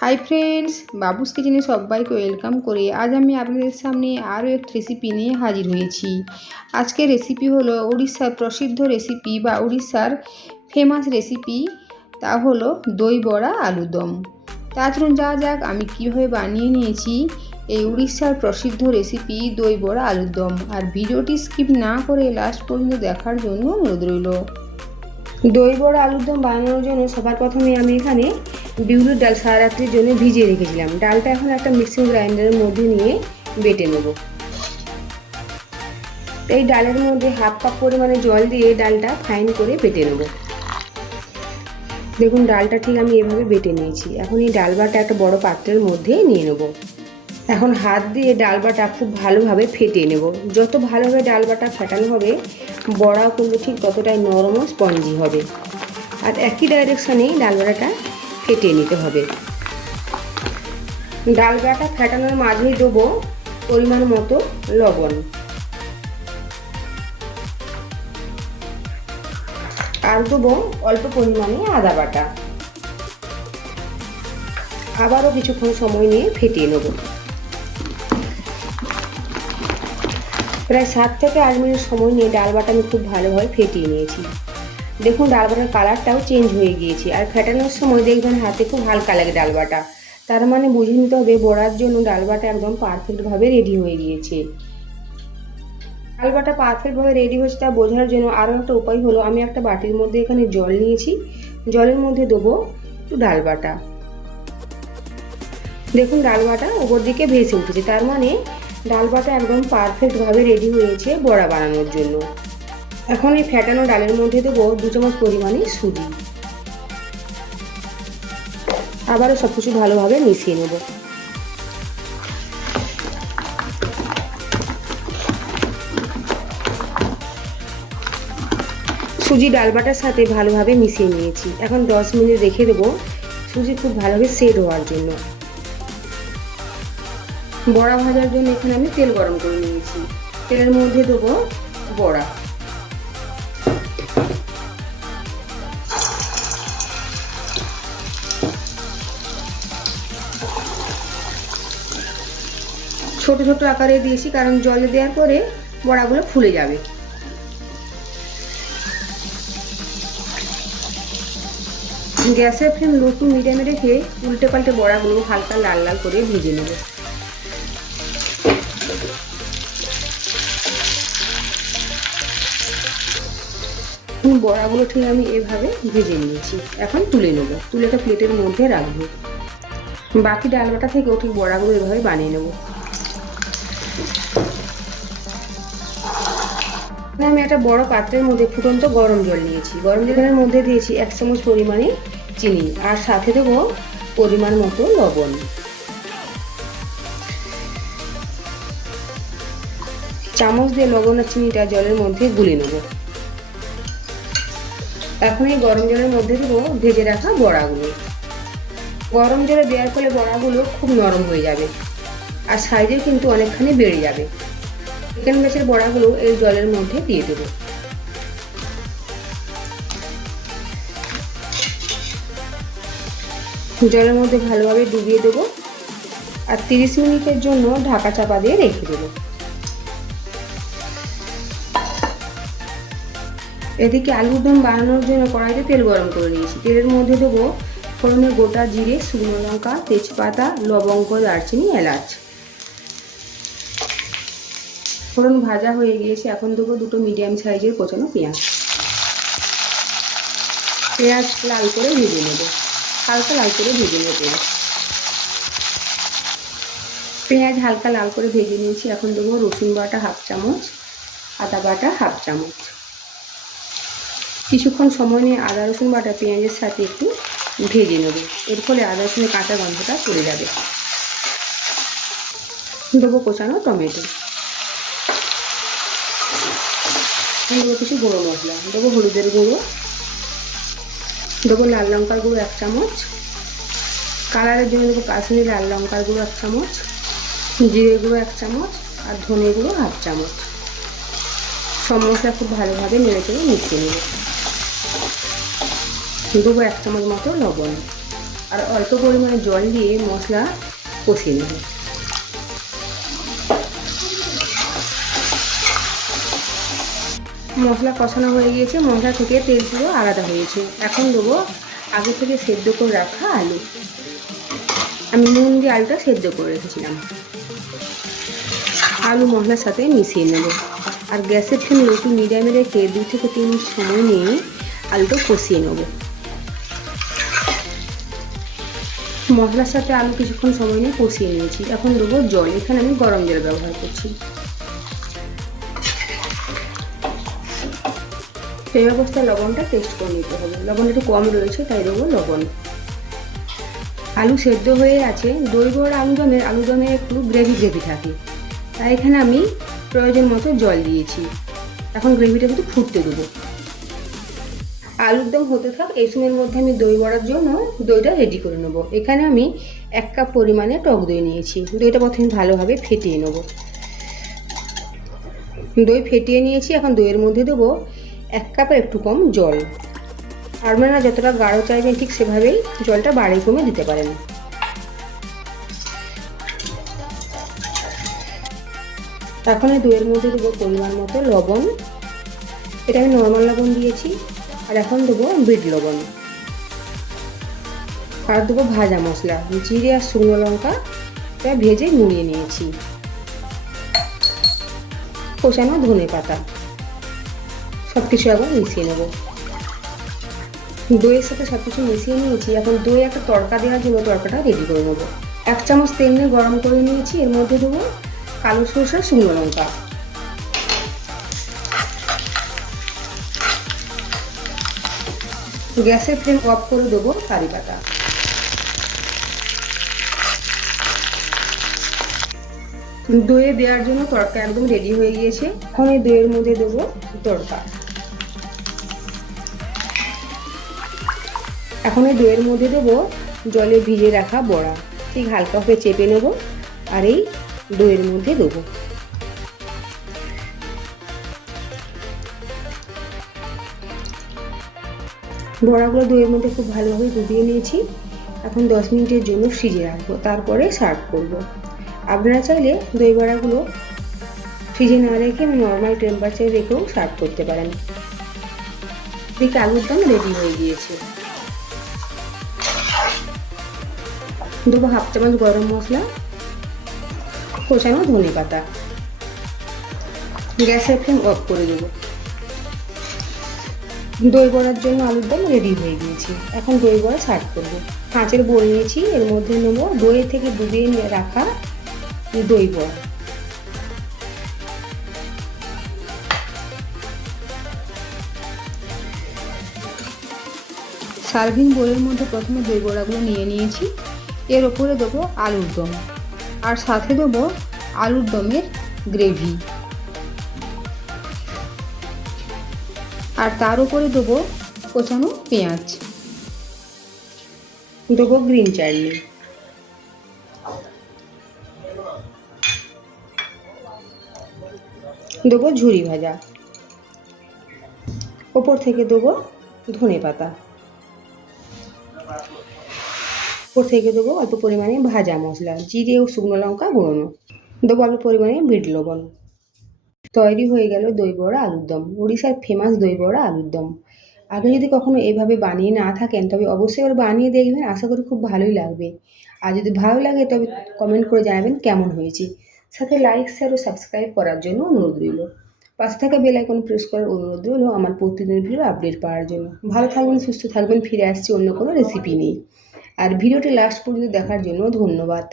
Hi friends, বাবুস কিচেনে সবাইকে welcome করে আজ আমি আপনাদের সামনে আরও একটি রেসিপি নিয়ে হাজির হয়েছি। আজকের রেসিপি হলো উড়িষ্যার প্রসিদ্ধ রেসিপি বা উড়িষ্যার ফেমাস রেসিপি, তা হলো দই বড়া আলুর দম। তা চলুন যাওয়া যাক আমি কীভাবে বানিয়ে নিয়েছি এই উড়িষ্যার প্রসিদ্ধ রেসিপি দই বড়া আলুর দম। আর ভিডিওটি স্কিপ না করে লাস্ট পর্যন্ত দেখার জন্য অনুরোধ রইল। দই বড়া আলুর দম বানানোর জন্য সবার প্রথমে আমি এখানে বিউলির ডাল সারা রাত্রির জন্য ভিজিয়ে রেখেছিলাম। ডালটা এখন একটা মিক্সিং গ্রাইন্ডারের মধ্যে নিয়ে বেটে নেব। এই ডালের মধ্যে হাফ কাপ পরিমাণে জল দিয়ে ডালটা ফাইন করে বেটে নেব। দেখুন ডালটা ঠিক আমি এভাবে বেটে নিয়েছি। এখন এই ডাল বাটা একটা বড় পাত্রের মধ্যে নিয়ে নেব। এখন হাত দিয়ে ডাল বাটা খুব ভালোভাবে ফেটিয়ে নেব। যত ভালোভাবে ডাল বাটা ফেটানো হবে বড়াও কিন্তু ঠিক ততটাই নরম ও স্পঞ্জি হবে। আর একই ডাইরেকশানেই ডাল বাটাটা ফেটিয়ে নিতে হবে। ডাল বাটা ফেটানোর মাঝেই দেবো পরিমাণ মতো লবণ, আর দেবো অল্প পরিমাণে আদা বাটা। আবারও কিছুক্ষণ সময় নিয়ে ফেটিয়ে নেব। প্রায় 7 থেকে 8 মিনিট সময় নিয়ে ডাল বাটা আমি খুব ভালোভাবে ফেটিয়ে নিয়েছি। দেখুন ডাল বাটার কালারটাও চেঞ্জ হয়ে গিয়েছে। আর ফেটানোর সময় দেখবেন হাতে খুব হালকা লাগে ডাল বাটা, তার মানে বুঝে নিতে হবে বড়ার জন্য ডাল বাটা একদম পারফেক্টভাবে রেডি হয়ে গিয়েছে। ডাল বাটা পারফেক্টভাবে রেডি হয়েছে তা বোঝার জন্য আরও একটা উপায় হলো, আমি একটা বাটির মধ্যে এখানে জল নিয়েছি, জলের মধ্যে দেবো একটু ডাল বাটা। দেখুন ডাল বাটা উপর দিকে ভেসে উঠেছে, তার মানে ডাল বাটা একদম পারফেক্টভাবে রেডি হয়েছে বড়া বানানোর জন্য। এখন এই ফেটানো ডালের মধ্যে দেবো 2 চামচ পরিমাণে সুজি। আবারও সব কিছু ভালোভাবে মিশিয়ে নেব। সুজি ডাল বাটার সাথে ভালোভাবে মিশিয়ে নিয়েছি। এখন 10 মিনিট রেখে দেবো সুজি খুব ভালোভাবে সেট হওয়ার জন্য। বড়া ভাজার জন্য এখানে আমি তেল গরম করে নিয়েছি। তেলের মধ্যে দেবো বড়া। ছোট ছোট আকারে দিয়েছি, কারণ জলে দেওয়ার পরে বড়াগুলো ফুলে যাবে। গ্যাসের ফ্লেম লো টু মিডিয়ামে রেখে উল্টে পাল্টে বড়াগুলো হালকা লাল লাল করে ভেজে নেব। বড়াগুলো ঠিক আমি এভাবে ভেজে নিয়েছি। এখন তুলে নেব, তুলে একটা প্লেটের মধ্যে রাখবো। বাকি ডাল বাটা থেকেও ঠিক বড়াগুলো এভাবে বানিয়ে নেব। আমি একটা বড় পাত্রের মধ্যে ফুটন্ত গরম জল নিয়েছি। গরম জলের মধ্যে দিয়েছি 1 চামচ পরিমাণে চিনি, আর সাথে দেবো পরিমাণ মতো লবণ। চামচ দিয়ে লবণ আর চিনিটা জলের মধ্যে গুলে নেব। এখন এই গরম জলের মধ্যে দেবো ভেজে রাখা বড়াগুলো। গরম জলে দেওয়ার ফলে বড়াগুলো খুব নরম হয়ে যাবে, আর সাইজে কিন্তু অনেকখানি বেড়ে যাবে। চিকেন ব্যাচের বড়াগুলো এই জলের মধ্যে দিয়ে দেব। জলের মধ্যে ভালোভাবে ডুবিয়ে দেবো, আর 30 মিনিটের জন্য ঢাকা চাপা দিয়ে রেখে দেবো। এদিকে আলুর দম বানানোর জন্য কড়াইতে তেল গরম করে নিয়েছি। তেলের মধ্যে দেবো ফোড়নে গোটা জিরে, শুকনো লঙ্কা, তেজপাতা, লবঙ্গ, দারচিনি, এলাচ। ফোড়ন ভাজা হয়ে গিয়েছে। এখন দেবো 2টো মিডিয়াম সাইজের কোচানো পেঁয়াজ। পেঁয়াজ লাল করে ভেজে নেব, হালকা লাল করে ভেজে নেব পেঁয়াজ। পেঁয়াজ হালকা লাল করে ভেজে নিয়েছি। এখন দেবো রসুন বাটা 1/2 চামচ, আদা বাটা 1/2 চামচ। কিছুক্ষণ সময় নিয়ে আদা রসুন বাটা পেঁয়াজের সাথে একটু ভেজে নেব, এর ফলে আদা রসুনের কাঁচা গন্ধটা চলে যাবে। দেবো কোচানো টমেটো। দেবো কিছু গুঁড়ো মশলা, দেবো হলুদের গুঁড়ো, দেবো লাল লঙ্কার গুঁড়ো 1 চামচ, কালারের জন্য দেবো কাশ্মীরি লাল লঙ্কার গুঁড়ো 1 চামচ, জিরে গুঁড়ো 1 চামচ, আর ধনে গুঁড়ো 1/2 চামচ। সব মশলা খুব ভালোভাবে নেড়ে চেড়ে মিশিয়ে নেব। দেবো 1 চামচ মতো লবণ। আর অল্প পরিমাণে জল দিয়ে মশলা কষিয়ে নেব। মশলা কষানো হয়ে গিয়েছে, মশলা থেকে তেল পুরো আলাদা হয়েছে। এখন দেবো আগে থেকে সেদ্ধ করে রাখা আলু। আমি নুন দিয়ে আলুটা সেদ্ধ করে রেখেছিলাম। আলু মশলার সাথে মিশিয়ে নেব। আর গ্যাসের ফ্লেম লো টু মিডিয়ামে রেখে 2 থেকে 3 মিনিট সময় নিয়ে আলুটা কষিয়ে নেব। মশলার সাথে আলু কিছুক্ষণ সময় নিয়ে কষিয়ে নিয়েছি। এখন দেবো জল। এখানে আমি গরম জল ব্যবহার করছি। সেই অবস্থায় লবণটা টেস্ট করে নিতে হবে। লবণ একটু কম রয়েছে, তাই দেবো লবণ। আলু সেদ্ধ হয়ে আছে। দই বড়া আলুদমে একটু গ্রেভি থাকে, তাই এখানে আমি প্রয়োজন মতো জল দিয়েছি। এখন গ্রেভিটা কিন্তু ফুটতে দেবো। আলুর দম হতে থাক, এই সময়ের মধ্যে আমি দই বড়ার জন্য দইটা রেডি করে নেব। এখানে আমি 1 কাপ পরিমাণে টক দই নিয়েছি। দইটা প্রথমে ভালোভাবে ফেটিয়ে নেব। দই ফেটিয়ে নিয়েছি। এখন দইয়ের মধ্যে দেবো 1 কাপের একটু কম জল। আপনারা যতটা গাঢ় চাইবেন ঠিক সেভাবেই জলটা বাড়িয়ে কমে দিতে পারেন। এখন এই দইয়ের মধ্যে দেবো পরিমাণ মতো লবণ। এটা আমি নর্মাল লবণ দিয়েছি। আর এখন দেবো বিট লবণ। আর দেবো ভাজা মশলা, জিরে আর শুকনো লঙ্কা ভেজে গুঁড়িয়ে নিয়েছি। কোচানো ধনে পাতা, সব কিছু আবার মিশিয়ে নেব। দইয়ের সাথে সব কিছু মিশিয়ে নিয়েছি। এখন দই একটা তড়কা দেওয়ার জন্য তড়কাটা রেডি করে নেব। 1 চামচ তেল নিয়ে গরম করে নিয়েছি। এর মধ্যে দেবো কালো সরষে, শুকনো লঙ্কা। গ্যাসের ফ্লেম অফ করে দেবো কারি পাতা। দইয়ে দেওয়ার জন্য তড়কা একদম রেডি হয়ে গিয়েছে। এখন এই দইয়ের মধ্যে দেবো তড়কা। এখন এই দইয়ের মধ্যে দেবো জলে ভিজে রাখা বড়া। ঠিক হালকা করে চেপে নেব আর এই দইয়ের মধ্যে দেবো। বড়াগুলো দইয়ের মধ্যে খুব ভালোভাবে ডুবিয়ে নিয়েছি। এখন 10 মিনিটের জন্য ফ্রিজে রাখবো, তারপরে সার্ভ করব। আপনারা চাইলে দই বড়াগুলো ফ্রিজে না রেখে নর্মাল টেম্পারেচারে রেখেও সার্ভ করতে পারেন। দেখি আলুর দম রেডি হয়ে গিয়েছে। দেবো 1/2 চামচ গরম মশলা, কোচানো ধনে পাতা। গ্যাসের ফ্লেম অফ করে দেবো। দই বড়ার জন্য আলুর দম রেডি হয়ে গিয়েছে। এখন দই বড়া সার্ভ করবো। কাঁচের বোল নিয়েছি, এর মধ্যে নেবো দই থেকে ডুবিয়ে রাখা দই বড়া। সার্ভিং বোলের মধ্যে প্রথমে দই বড়াগুলো নিয়ে নিয়েছি। এর ওপরে দেবো আলুর দম, আর সাথে দেবো আলুর দমের গ্রেভি, আর তার উপরে দেবো কোচানো পেঁয়াজ, দেবো গ্রিন চাটনি, দেবো ঝুরি ভাজা, ওপর থেকে দেবো ধনে পাতা, ওপর থেকে দেবো অল্প পরিমাণে ভাজা মশলা, জিরে ও শুকনো লঙ্কা গুঁড়োনো, দেবো অল্প পরিমাণে বিট লবণ। তৈরি হয়ে গেল দই বড়া আলুর দম, উড়িষ্যার ফেমাস দই বড়া আলুর দম। আগে যদি কখনো এভাবে বানিয়ে না থাকেন তবে অবশ্যই এবার বানিয়ে দেখবেন, আশা করি খুব ভালোই লাগবে। আর যদি ভালো লাগে তবে কমেন্ট করে জানাবেন কেমন হয়েছে। সাথে লাইক, শেয়ার ও সাবস্ক্রাইব করার জন্য অনুরোধ রইল। পাশে থাকা বেল আইকন প্রেস করার অনুরোধ রইল আমার প্রতিদিনের ভিডিও আপডেট পাওয়ার জন্য। ভালো থাকবেন, সুস্থ থাকবেন। ফিরে আসছি অন্য কোনো রেসিপি নিয়ে। আর ভিডিওটি লাস্ট পর্যন্ত দেখার জন্য ধন্যবাদ।